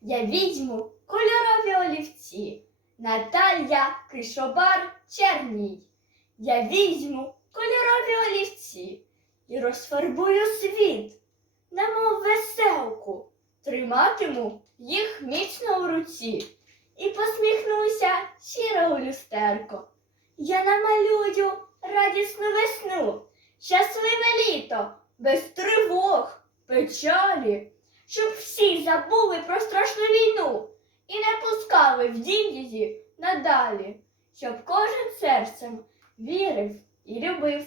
Я візьму кольорові олівці, Наталя Кишобар Черній. Я візьму кольорові олівці і розфарбую світ, немов веселку, триматиму їх міцно у руці і посміхнуся щиро у люстерко. Я намалюю радісну весну, щасливе літо, без тривог, печалі, щоб всі забули про страшну війну і не пускали в дів'язі надалі, щоб кожен серцем вірив і любив,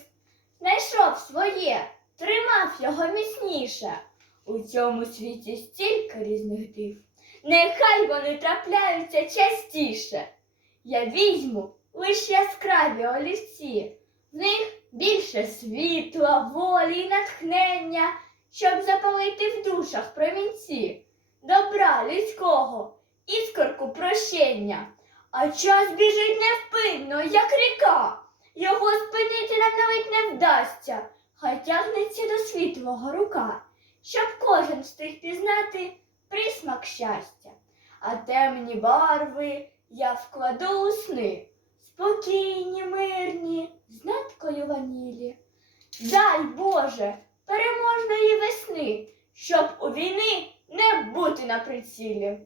знайшов своє, тримав його міцніше. У цьому світі стільки різних див. Нехай вони трапляються частіше. Я візьму лиш яскраві олівці, в них більше світла, волі і натхнення, щоб запалити в душах промінці, добра людського, іскорку прощення. А час біжить невпинно, як ріка. Його спинити нам навіть не вдасться, хай тягнеться до світлого рука, щоб кожен встиг пізнати присмак щастя. А темні барви я вкладу у сни, спокійні, мирні, з наткою ванілі. Дай Боже, переможної весни, щоб у війни не бути на прицілі.